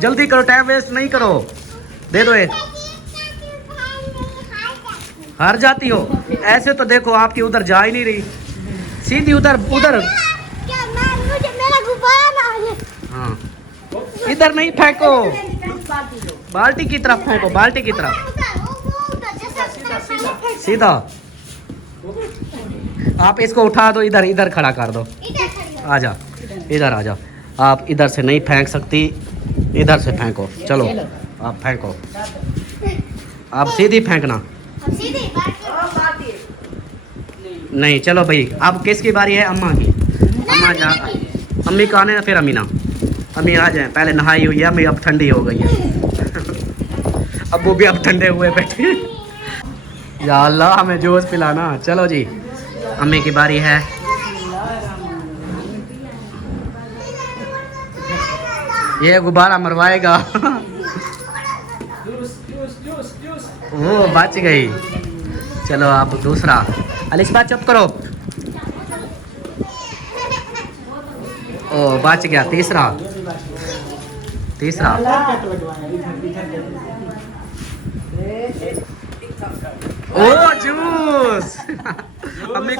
जल्दी करो, टाइम वेस्ट नहीं करो। दे दो। हार जाती हो ऐसे तो देखो आपकी उधर जा ही नहीं रही। सीधी उधर। हाँ इधर नहीं फेंको, बाल्टी की तरफ फेंको। बाल्टी की तरफ सीधा। आप इसको उठा दो, इधर खड़ा कर दो। आजा इधर आ जाओ। आप इधर से नहीं फेंक सकती, इधर से फेंको। चलो आप फेंको। आप सीधी फेंकना। नहीं चलो भाई अब किसकी बारी है? अम्मा की। अम्मा जा, अम्मी का आने फिर अमीना। अम्मी आ जाए। पहले नहाई हुई है अम्मी, अब ठंडी हो गई है। अब्बू भी अब ठंडे हुए बैठे। या अल्लाह हमें जूस पिलाना। चलो जी अम्मी की बारी है। ये गुब्बारा मरवाएगा। वो बच गई। चलो अब दूसरा। अलिस्बा चुप करो। ओ बच गया। तीसरा तीसरा। ओ जूस। अम्मी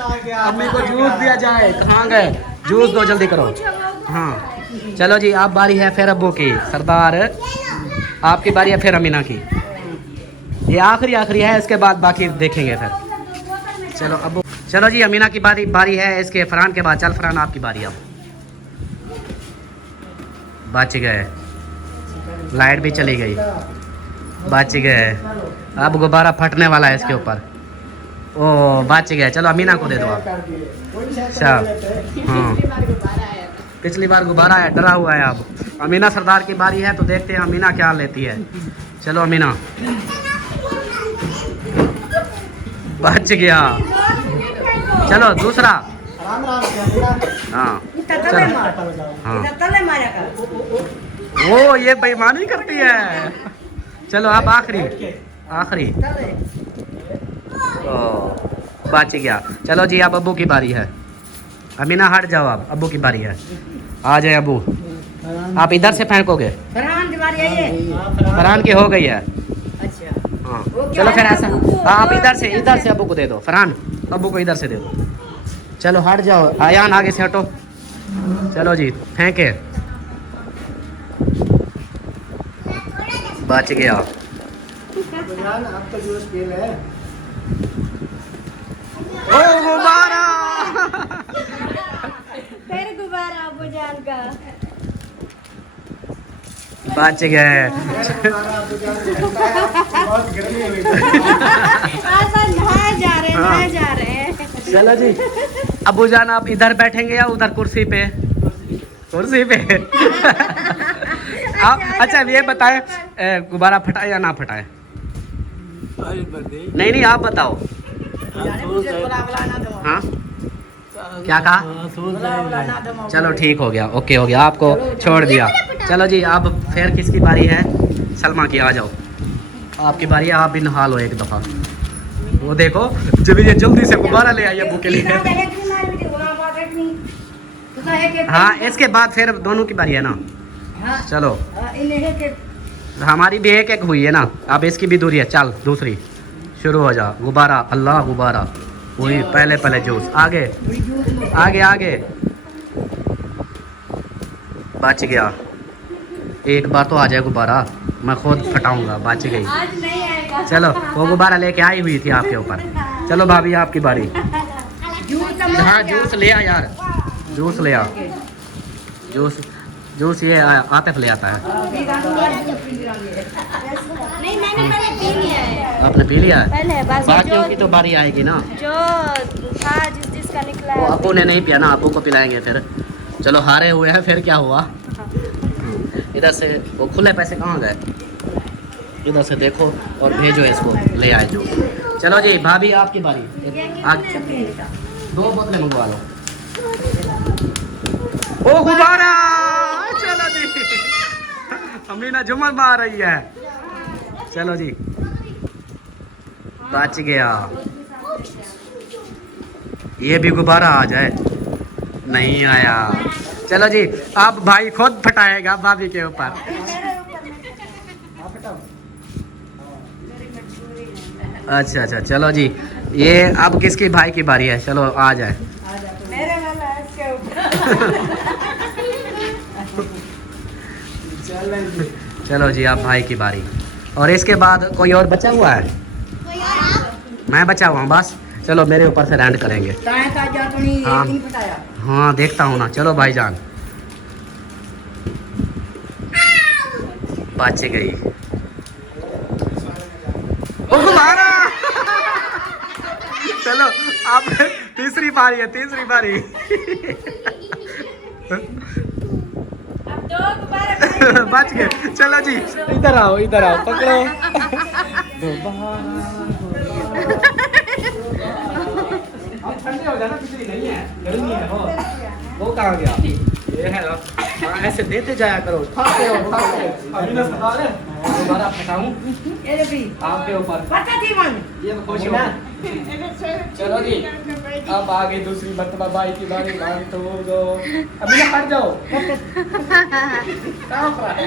को जूस दिया जाए। कहाँ गए? जूस दो जल्दी करो। हाँ चलो जी आप बारी है फिर अब्बू की। सरदार आपकी बारी है फिर अमीना की। ये आखिरी है, इसके बाद बाकी देखेंगे फिर। चलो अब्बू। चलो जी अमीना की बारी है, इसके फरहान के बाद। चल फरहान आपकी बारी अब। बच गए। लाइट भी चली गई। बच गए। अब गुब्बारा फटने वाला है इसके ऊपर। ओ बच गए। चलो अमीना को दे दो आप। अच्छा हाँ पिछली बार गुब्बारा है, डरा हुआ है। अब अमीना सरदार की बारी है, तो देखते हैं अमीना क्या लेती है। चलो अमीना। बच गया। चलो दूसरा। हाँ चलो हाँ। ओ ये बेईमानी करती है। चलो अब आखिरी। ओ बच गया। चलो जी अब अब्बू की बारी है। अमीना हट जाओ, अब अब्बू की बारी है। आ जाए अब्बू। आप इधर से फेंकोगे। फरहान की हो गई है। हाँ चलो फिर ऐसा आप इधर से अब्बू को दे दो। फरहान अब्बू को इधर से दे दो। चलो हट जाओ। आयान आगे से हटो। चलो जी फेंके। बच गया। ओ गुब्बारा। फिर गुब्बारा अब्बू जान का। बच गए। नहाए जा रहे हैं। चलो जी अब्बू जान आप इधर बैठेंगे या उधर कुर्सी पे? कुर्सी पे। आप अच्छा ये बताएं गुब्बारा फटाए या ना फटाए? नहीं आप बताओ। हाँ क्या कहा? चलो ठीक हो गया, ओके हो गया, आपको छोड़ दिया। चलो जी अब फिर किसकी बारी है? सलमा की। आ जाओ आपकी बारी है। आप भी नहा लो एक दफ़ा। वो देखो जब ये जल्दी से गुब्बारा ले आई अब्बू के लिए। हाँ इसके बाद फिर दोनों की बारी है ना। चलो हमारी भी एक हुई है ना, अब इसकी भी दूरी है। चल दूसरी शुरू हो जा। गुब्बारा। अल्लाह गुब्बारा। वही पहले जूस। आगे। बच गया। एक बार तो आ जाए गुब्बारा, मैं खुद फटाऊंगा। बच गई। आज नहीं आएगा। चलो वो गुब्बारा लेके आई हुई थी आपके ऊपर। चलो भाभी आपकी बारी। हाँ जूस ले आ यार। जूस ले आ। जूस ये आतिफ ले आता है। नहीं मैंने पहले पी लिया है। आपने पी लिया है? पहले बस बाकियों की तो बारी आएगी ना। जो था जिसका निकला वो है। अब्बू ने नहीं पिया ना, अब्बू को पिलाएंगे फिर। चलो हारे हुए हैं, फिर क्या हुआ? इधर से वो खुले पैसे कहाँ गए? इधर से देखो और भेजो इसको ले आए जो। चलो जी भाभी आपकी बारी। दो बोतलें मंगवा लो। ओ गुब्बारा। चलो जी अमीना झूमर मार रही है। चलो जी बच गया। ये भी गुब्बारा आ जाए। नहीं आया। चलो जी अब भाई खुद फटाएगा भाभी के ऊपर। अच्छा चलो जी ये अब किसकी भाई की बारी है? चलो आ जाए। चलो जी अब भाई की बारी। और इसके बाद कोई और बचा हुआ है? मैं बचा हुआ हूँ बस। चलो मेरे ऊपर से लैंड करेंगे। हाँ देखता हूँ ना। चलो भाईजान बच गई। ओ गुब्बारा। चलो अब तीसरी बारी है। अब दो गुब्बारे बच गए। चलो जी इधर आओ पकड़ो। अब ठंडे हो जाना, बिजली नहीं है, गर्मी है वो कहाँ गया? ये है ना, हाँ ऐसे देते जाया करो। खाते हो अभी ना सता रहे दोबारा फटाऊं ये भी आपके ऊपर। पता थी मन ये तो खुश हो। चलो जी अब आगे दूसरी मर्तबा भाई की बारी। भाई तो दो अभी ना हट जाओ। कहाँ पर है?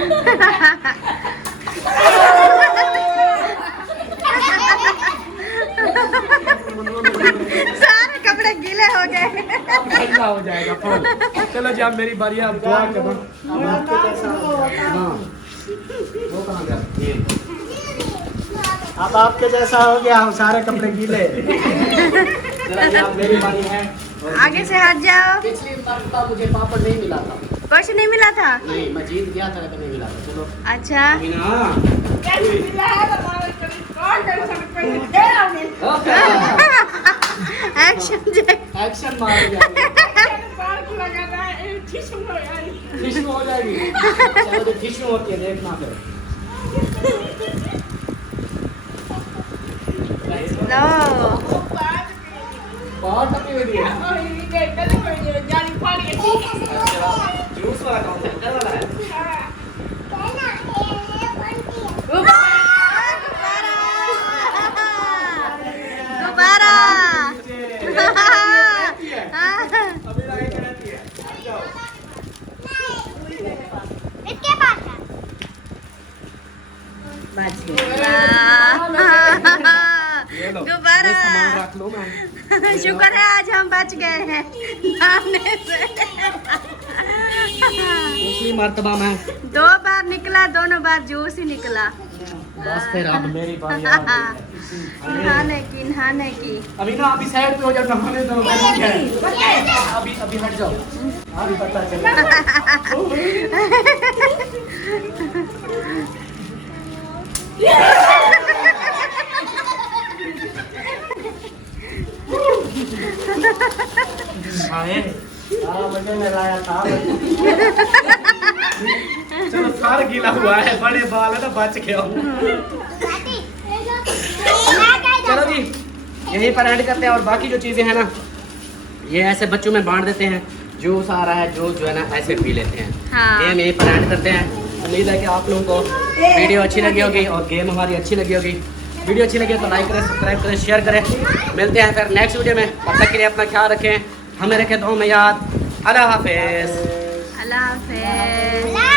सारे कपड़े गीले हो गए। अब ठंडा हो जाएगा फोन। चलो जी अब मेरी बारी है। अब दुआ करो। हाँ वो कहाँ गया? अब आपके जैसा हो गया, हम सारे कपड़े गीले। चलो जी अब मेरी बारी है। आगे से हट जाओ। पिछली मर्तबा मुझे पापड़ नहीं मिला था। कुछ नहीं मिला था। नहीं मैं जीत गया था लेकिन नहीं मिला था। चलो अच्छा अभी ना एक्शन एक्शन मार दिया। टिश्यू हो जाएगी। चलो जो टिश्यू होती है देखना फिर। नो बहुत टपी हुई है। जूस वाला कौन सा? इधर वाला है। दोबारा अभी आगे क्या रहती है? जाओ। बच गए। ये लो। दोबारा। ये सामान रख लो मैं। शुक्र है आज हम बच गए हैं नहाने से। दूसरी मर्तबा में 2 बार निकला, दोनों बार जूस ही निकला। बस फिर अब मेरी बारी आ गई है। नहाने की अभी ना अभी साइड पे हो जाओ। नहाने दो। अभी हट जाओ। अभी पता चलेगा। मुझे मिलाया था। चलो सार गीला हुआ है, बड़े बाल है ना, बच गया हूँ। चलो जी यहीं पर एंड करते हैं। और बाकी जो चीज़ें हैं ना ये ऐसे बच्चों में बांट देते हैं। जूस आ रहा है जो है ना ऐसे पी लेते हैं। हाँ। गेम यहीं पर एंड करते हैं। उम्मीद है कि आप लोगों को वीडियो अच्छी लगी होगी और गेम हमारी अच्छी लगी होगी। वीडियो अच्छी लगी तो लाइक करें, सब्सक्राइब करें, शेयर करें। मिलते हैं फिर नेक्स्ट वीडियो में। तब तक के लिए अपना ख्याल रखें, हमें रखें दुआ में याद। अल्लाह हाफिज़। अल्लाह हाफ़िज़।